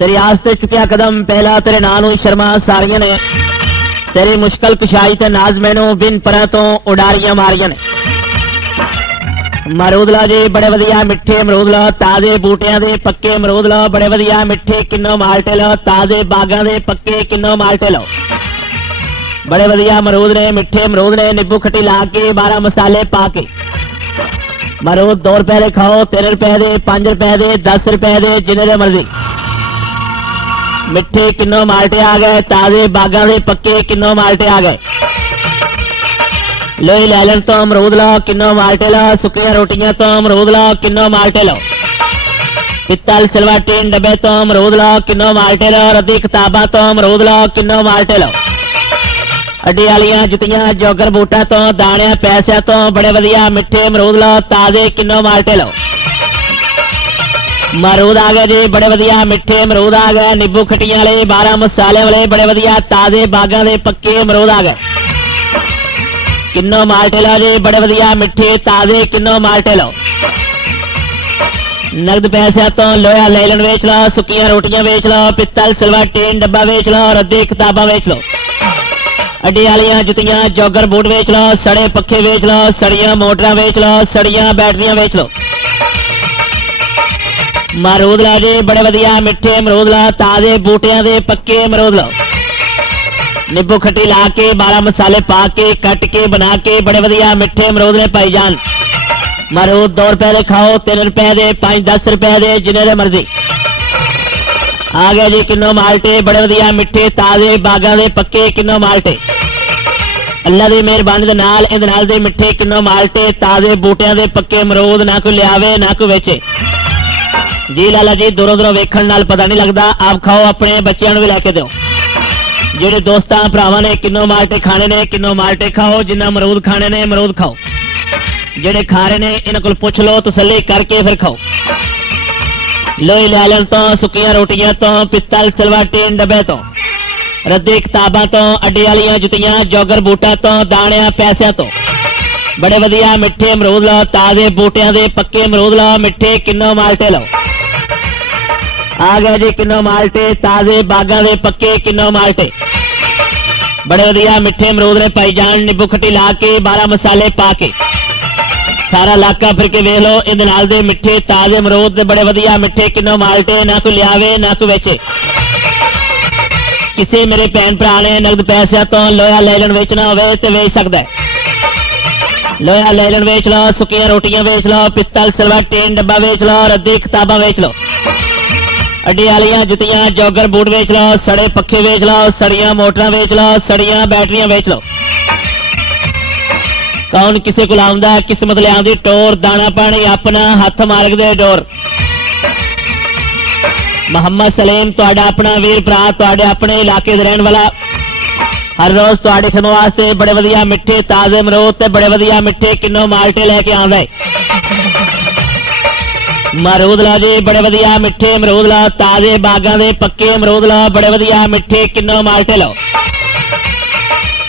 तेरी आस्ते चुकिया कदम पहला तेरे नां नूं शर्मा सारियां ने। तेरी मुश्किल कुशाई ते नाज मैनू बिन परा तो उडारियां मारियां ने। मरूद लो जी बड़े वधिया मिठे अमरूद लो, ताजे बूटियां दे पक्के अमरूद लो, बड़े वधिया मिठे किन्नो माल्टे लो, ताजे बागां दे पक्के किन्नो माल्टे लो। बड़े वधिया अमरूद ने, मिठे अमरूद ने, नींबू खट्टी ला के 12 मसाले पा के। मरूद 2 रुपए दे खाओ, 3 रुपए दे, 5 रुपए दे, 10 रुपए दे, जिन्ने दे मर्जी। मिठे किन्नो माल्टे आ गए, ताजे बागां दे पक्के किन्नो माल्टे आ गए। लोई लैलन तो अमरूद लो, किन्नो माल्टे लो, सुक्कियां रोटियां तो अमरूद लो, किन्नो माल्टे लो। पित्तल सिल्वर टीन डब्बे तो अमरूद लो, किन्नो माल्टे लो, रद्दी किताबां तो अमरूद लो, किन्नो माल्टे लो। अड्डी वालियां जुतियां जोगर बूटा तो दाने पैसे तो बड़े वधिया मिठे अमरूद लो, ताजे किन्नो माल्टे लो। मरूद आ गए जी बड़े वधिया मिठे अमरूद आ गए, नींबू खट्टियां वाले 12 मसाले वाले बड़े वधिया ताजे बागां दे पक्के अमरूद आ गए। किन्नो माल्टे लो जी बड़े वधिया मिठे ताजे किन्नो माल्टे लो। नगद पैसे तो लोहा लेलन वेच लो, सुक्कियां रोटियां वेच लो, पित्तल सिल्वर टीन डब्बा वेच लो, रद्दी किताबां वेच लो। अड्डी वालियां जुतियां जोगर बूट वेच लो, सड़े पक्खे वेच लो, सड़ियां मोटरां वेच लो, सड़ियां बैटरियां वेच लो। मरूद लो जी बड़े वधिया मिठे अमरूद लो, ताजे बूटियां दे पक्के अमरूद लो। नींबू खट्टी ला के 12 मसाले पा के कट के बना के बड़े वधिया मिठे अमरूद ने भाईजान। मरूद 2 रुपए दे खाओ, 3 रुपए दे, 5 10 रुपए दे, जिन्ने दे मर्जी। आ गए जी किन्नो माल्टे बड़े वधिया मिठे ताजे बागां दे पक्के किन्नो माल्टे। अल्लाह दी मेहरबानी दे नाल इहदे नाल दे मिठे किन्नो माल्टे ताजे बूटियां दे पक्के अमरूद ना कोई लियावे ना कोई वेचे जी। लाला जी दूरों दूरों वेखण नाल पता नहीं लगदा, आप खाओ अपने बच्चों नूं भी लैके दिओ। जेडे दोस्तां भरावां ने किन्नो माल्टे खाने ने किन्नो माल्टे खाओ, जिन्ना अमरूद खाने ने अमरूद खाओ। जेडे खा रहे ने इन्हां कोल पुछ लो, तसल्ली करके फिर खाओ। लोई लैलन तो, सुक्कियां रोटियां तो, पित्तल सिल्वर टीन डब्बे तो, रद्दी किताबां तो, अड्डी वालियां जुतियां जोगर बूटा तो, दाने पैसे तो बड़े वधिया मिठे अमरूद लो, ताजे बूटियां दे पक्के अमरूद लो, मिठे किन्नो माल्टे लो। आ गए जी किन्नो माल्टे ताजे बागां दे पक्के किन्नो माल्टे। बड़े वधिया मिठे अमरूद ने भाईजान, नींबू खट्टी ला के 12 मसाले पा के। सारा इलाका फिर के वेख लो, इहदे नाल दे मिठे ताजे अमरूद दे बड़े वधिया मिठे किन्नो माल्टे ना कोई लियावे ना कोई वेचे। किसी मेरे भैन भरा ने नगद पैसे तो लोहा लैलन वेचना होवे ते वेच सकदा है। लोहा लैलन वेच लो, सुक्कियां रोटियां वेच लो, पित्तल सिल्वर टीन डब्बा वेच लो, रद्दी किताबां वेच लो। अड्डी वालियां जुतियां जोगर बूट वेच लो, सड़े पक्खे वेच लो, सड़ियां मोटरां वेच लो, सड़ियां बैटरियां वेच लो। कौन किसी को आउंदा किस्मत लियाउंदी टोर, दाना पानी अपना हथ मार्ग दे डोर। मोहम्मद सलीम तुहाडा अपना वीर भरा, तुहाडे अपने इलाके दे रहण वाला, हर रोज तुहाडे खिदमत वास्ते बड़े वधिया मिठे ताजे अमरूद ते बड़े वधिया मिठे किन्नो माल्टे लेके आउंदा है। मरूद लो जी बड़े वधिया मिठे अमरूद लो, ताजे बागां दे पक्के अमरूद लो, बड़े वधिया मिठे किन्नो माल्टे लो।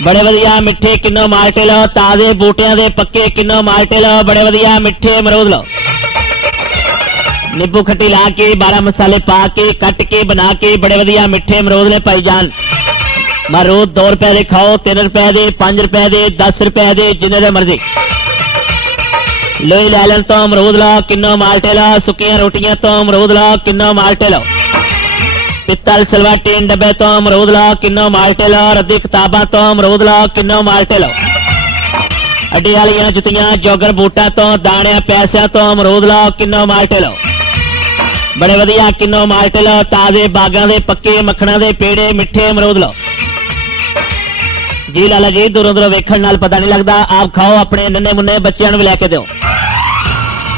बड़े वधिया मिठे किन्नो माल्टे लो, ताजे बूटियां दे पक्के किन्नो माल्टे लो, बड़े वधिया मिठे अमरूद लो। नींबू खट्टी ला के 12 मसाले पा के कट के बना के बड़े वधिया मिठे अमरूद ने भाईजान। मरूद 2 रुपए दे खाओ, 3 रुपए दे, 5 रुपए दे, 10 रुपए दे, जिन्ने दे मर्जी। लोई लैलन तो अमरूद लो, किन्नो माल्टे लो, सुक्कियां रोटियां तो अमरूद लो, किन्नो माल्टे लो। पित्तल सिल्वर टीन डब्बे तो अमरूद लो, किन्नो माल्टे लो, रद्दी किताबां तो अमरूद लो, किन्नो माल्टे लो। अड्डी वालियां जुतियां जोगर बूटा तो, दाने पैसे तो अमरूद लो, किन्नो माल्टे लो। बड़े वधिया किन्नो माल्टे लो, ताजे बागां दे पक्के मक्खणा दे पेड़े मिठे अमरूद लो जी। लाला जी दूरों दूरों वेखण नाल पता नहीं लगदा, आप खाओ अपने नन्हे मुन्ने बच्चों भी लैके दो।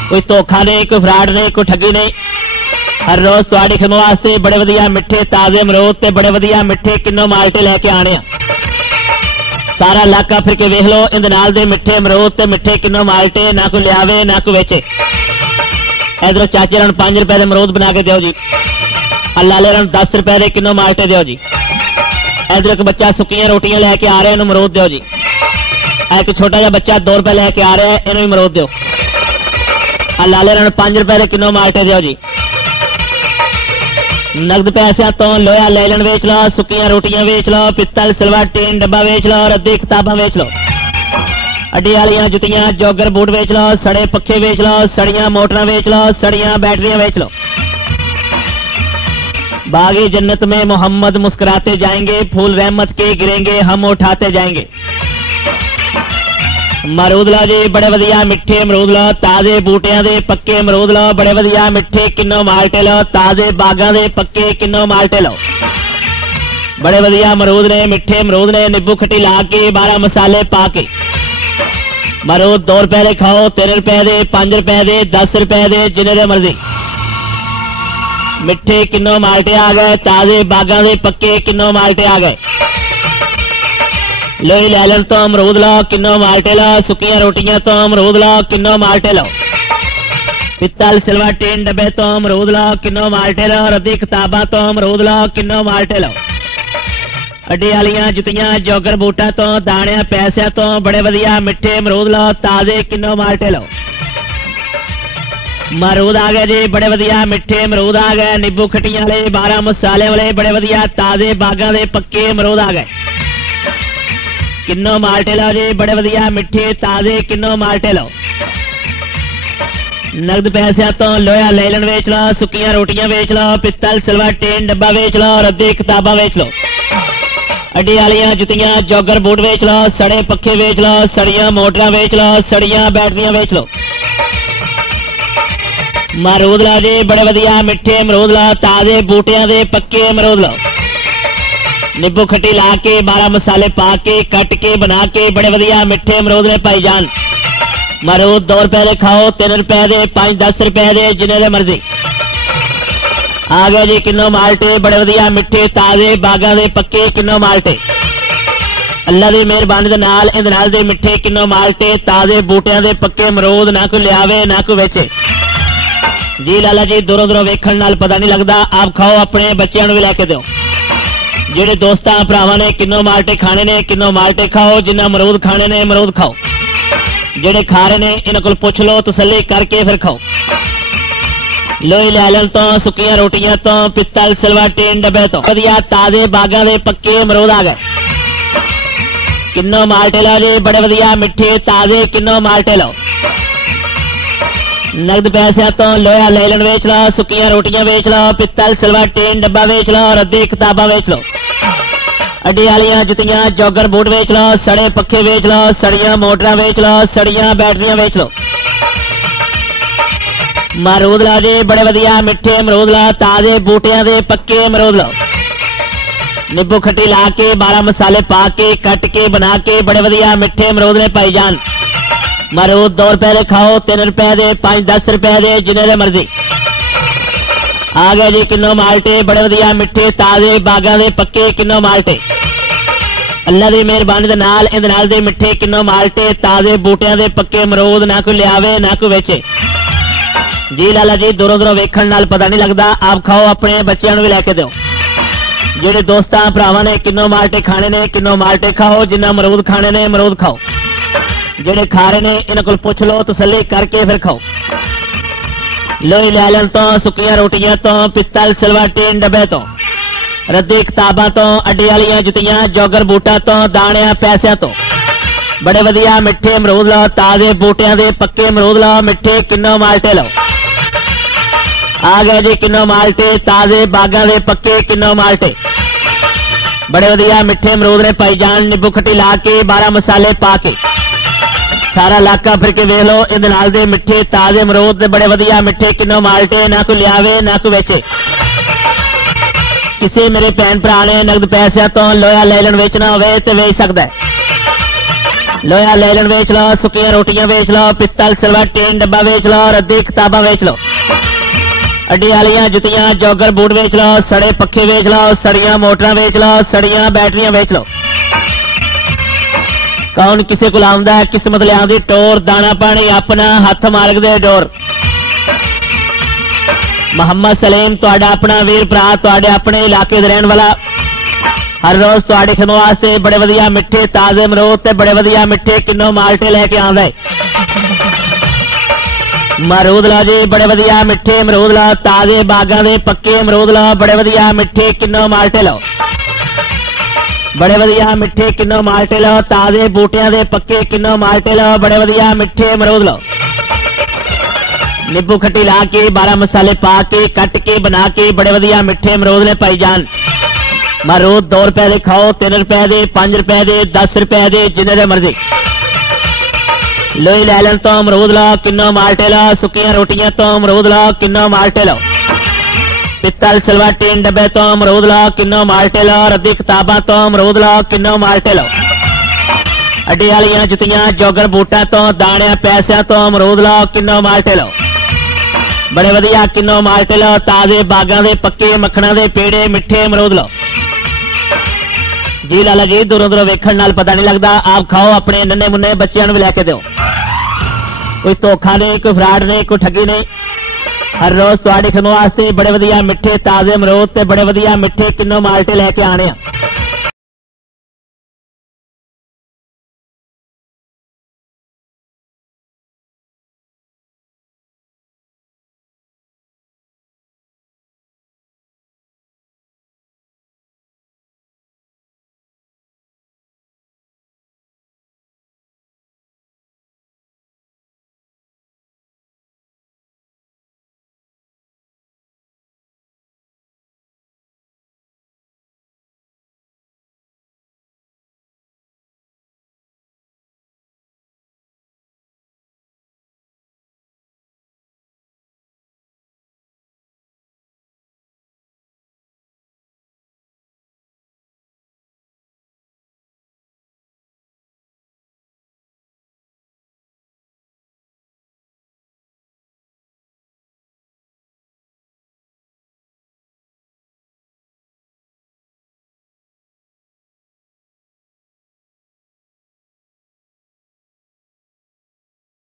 कोई धोखा नहीं, कोई फ्रॉड नहीं, कोई ठगी नहीं। हर रोज तुहाडी खिदमत वास्ते बड़े वधिया मिठे ताजे अमरूद ते बड़े वधिया मिठे किन्नो माल्टे लेके आने। सारा इलाका फिर के वेख लो, इहदे नाल दे मिठे अमरूद ते मिठे किन्नो माल्टे ना कोई लियावे ना कोई वेचे। इधरों चाचे रन 5 रुपए दे अमरूद बना के दिओ जी। अल्लाह ले रन 10 रुपए दे किन्नो माल्टे दिओ जी। इधर एक बच्चा सुक्कियां रोटियां लेके आ रहा है, इन्हूं अमरूद दिओ जी। एक छोटा जिहा बच्चा 2 रुपए लेके आ रहा है, इन्हूं अमरूद दिओ। अल्लाह ले रन 5 रुपए दे किन्नो माल्टे दिओ जी। नगद पैसों तो लोहा लैलन वेच लो, सुक्कियां रोटियां वेच लो, पित्तल सिल्वर टीन डब्बा वेच लो, रद्दी किताबां वेच लो, अड्डी वालियां जुतियां जोगर बूट वेच लो, सड़े पखे वेच लो, सड़ियां मोटरां वेच लो, सड़ियां बैटरियां वेच लो। बागी जन्नत में मोहम्मद मुस्कुराते जाएंगे, फूल रहमत के गिरेंगे, हम उठाते जाएंगे। अमरूद लो जी बड़े वधिया मिठे अमरूद लो, ताजे बूटियां दे पक्के अमरूद लो, बड़े वधिया मिठे किन्नो माल्टे लो, ताजे बागां दे पक्के किन्नो माल्टे लो। बड़े वधिया अमरूद ने, मिठे अमरूद ने, नींबू खट्टी ला के 12 मसाले पा के। अमरूद 2 रुपए दे खाओ, 3 रुपए दे, 5 रुपए दे, 10 रुपए दे, जिन्ने दे मर्जी। मिठे किन्नो माल्टे आ गए, ताजे बागां दे पक्के किन्नो माल्टे आ गए। लोई लैलन तो अमरूद लो, किन्नो माल्टे लो, सुक्कियां रोटियां तो अमरूद लो, किन्नो माल्टे लो। पित्तल सिल्वर टीन डब्बे तो अमरूद लो, किन्नो माल्टे लो, रद्दी किताबां तो अमरूद लो, किन्नो माल्टे लो। अड्डी वालियां जुतियां जोगर बूटा तो दाणियां पैसियां तो बड़े वधिया मिठे अमरूद लो, ताजे किन्नो माल्टे लो। अमरूद आ गए जी बड़े वधिया मिठे अमरूद आ गए, नींबू खट्टियां वाले 12 मसाले वाले बड़े वधिया ताजे बागां दे पक्के अमरूद आ गए। किन्नो माल्टे लो जी बड़े वधिया मिठे ताजे किन्नो माल्टे लो। नगद पैसों तो लोहा लैलन वेच लो, सुक्कियां रोटियां वेच लो, पित्तल सिल्वर टीन डब्बा वेच लो, रद्दी किताबां वेच लो। अड्डी वालियां जुतियां जोगर बूट वेच लो, सड़े पखे वेच लो, सड़ियां मोटरां वेच लो, सड़ियां बैटरियां वेच लो। अमरूद लो जी बड़े वधिया मिठे अमरूद लो, ताजे बूटियां दे पक्के अमरूद लो। नींबू खट्टी ला के 12 मसाले पा के कट के बना के बड़े वधिया मिठे अमरूद ने भाईजान। अमरूद 2 रुपए दे खाओ, 3 रुपए दे, 5 10 रुपए दे, जिन्ने दे मर्जी। आ गए जी किन्नो माल्टे बड़े वधिया मिठे ताजे बागां दे पक्के किन्नो माल्टे। अल्लाह दी मेहरबानी दे नाल इहदे नाल दे मिठे किन्नो माल्टे ताजे बूटियां दे पक्के अमरूद ना कोई लियावे ना कोई वेचे जी। लाला जी दूरों दूरों वेखण नाल पता नहीं लगदा, आप खाओ अपने बच्चों नूं भी लैके दिओ। जेडे दोस्तां भरावां ने किन्नो माल्टे खाने ने किन्नो माल्टे खाओ, जिन्ना अमरूद खाने ने अमरूद खाओ। जेडे खा रहे ने इन्हां कोल पुछ लो, तसल्ली करके फिर खाओ। लोई लैलन तो सुक्कियां रोटियां तो पित्तल सिल्वर टीन डब्बे तो वधिया ताजे बागां दे पक्के अमरूद आ गए। किन्नो माल्टे लो जी बड़े वधिया मिठे ताजे किन्नो माल्टे लो। नगद पैसों तो लोहा लैलन वेच लो, सुक्कियां रोटियां वेच लो, पित्तल सिल्वर टीन डब्बा वेच लो, रद्दी किताबां वेच लो। अड्डी वालियां जुतियां जोगर बूट वेच लो, सड़े पखे वेच लो, सड़ियां मोटरां वेच लो, सड़ियां बैटरियां वेच लो। अमरूद लो जी बड़े वधिया मिठे अमरूद लो, ताजे बूटियां दे पक्के अमरूद लो। नींबू खट्टी ला के 12 मसाले पा के कट के बना के बड़े वधिया मिठे अमरूद ने भाईजान। अमरूद 2 रुपए दे खाओ, 3 रुपए दे, 5 10 रुपए दे, जिन्ने दे मर्जी। आ गए जी किन्नो माल्टे बड़े वधिया मिठे ताजे बागां दे पक्के किन्नो माल्टे। अल्लाह दी मेहरबानी दे नाल इहदे नाल दे मिठे किन्नो माल्टे ताजे बूटियां दे पक्के अमरूद ना कोई लियावे ना कोई वेचे जी। लाला जी दूरों दूरों वेखण नाल पता नहीं लगदा, आप खाओ अपने बच्चों नूं भी लैके दिओ। जेडे दोस्तां भरावां ने किन्नो माल्टे खाने ने किन्नो माल्टे खाओ, जिन्ना अमरूद खाने ने अमरूद खाओ। जेडे खा रहे ने इन्हां कोल पुछ लो, तसल्ली करके फिर खाओ। लोई लैलन तो सुक्कियां रोटियां तो पित्तल सिल्वर टीन डब्बे तो रद्दी किताबां तो अड्डी वालियां जुतियां जोगर बूटा तो दाणियां पैसियां तो बड़े वधिया मिठे अमरूद लो, ताजे बूटियां दे पक्के अमरूद लो, मिठे किन्नो माल्टे लो। आ गए जी किन्नो माल्टे ताजे बागां दे पक्के किन्नो माल्टे। बड़े वधिया मिठे अमरूद ने भाईजान। नींबू खट्टी ला के 12 मसाले पा के सारा इलाका फिर के वेख लो, इहदे नाल दे मिठे ताजे अमरूद ते बड़े वधिया मिठे किन्नो माल्टे ना कोई लियावे ना कोई वेचे। किसी मेरे भैन भरा ने नगद पैसों तो लोहा लैलन वेचना होवे ते वेच सकदा है। लोहा लैलन वेच लो, सुक्कियां रोटियां वेच लो, पित्तल सिल्वर टीन डब्बा वेच लो, रद्दी किताबां वेच लो। अड्डी वालियां जुतियां जोगर बूट वेच लो, सड़े पखे वेच लो, सड़ियां मोटरां वेच लो, सड़ियां बैटरियां वेच लो। कौन किसी को आउंदा है किस्मत लियादी टोर, दाना पानी अपना हथ मार्ग दे डोर। मोहम्मद सलीम तुहाडा अपना वीर भरा, तुहाडे अपने इलाके दे रहन वाला, हर रोज तुहाडी खिदमत वास्ते बड़े वधिया मिठे ताजे अमरूद ते बड़े वधिया मिठे किन्नो माल्टे लेके आंदा है। अमरूद लो जी, बड़े वधिया मिठे अमरूद लो, ताजे बागां दे पक्के अमरूद लो, बड़े वधिया मिठे किन्नो माल्टे लो, बड़े वधिया मिठे किन्नो माल्टे लो, ताजे बूटियां दे पक्के किन्नो माल्टे लो, बड़े वधिया मिठे अमरूद लो। नींबू खट्टी ला के 12 मसाले पा के कट के बना के बड़े वधिया मिठे अमरूद ने भाईजान। अमरूद 2 रुपए दे खाओ, 3 रुपए दे, 5 रुपए दे, 10 रुपए दे, जिन्ने दे मर्जी लोई लैलन तो अमरूद लो, किन्नो माल्टे लो, सुक्कियां रोटियां तो अमरूद लो, किन्नो माल्टे लो, पित्तल सिल्वर टीन डब्बे तो अमरूद लो, किन्नो माल्टे लो, रद्दी किताबां तो अमरूद लो, किन्नो माल्टे लो, अड्डी वालियां जुतियां जोगर बूटा तो दाने पैसियां तो अमरूद लो, किन्नो माल्टे लो, बड़े वधिया किन्नो माल्टे लो, ताजे बागां दे पक्के मक्खणां दे पेड़े मिठे अमरूद लो। जी लाला जी, दूरों दूरों वेखण नाल पता नहीं लगता, आप खाओ, अपने नन्हे मुन्ने बच्चों भी लैके दो। कोई धोखा नहीं, कोई फ्रॉड नहीं, कोई ठगी नहीं। हर रोज तुहाडी खिदमत वास्ते बड़े वधिया मिठे ताजे अमरूद ते बड़े वधिया मिठे किन्नो माल्टे लैके आने आ।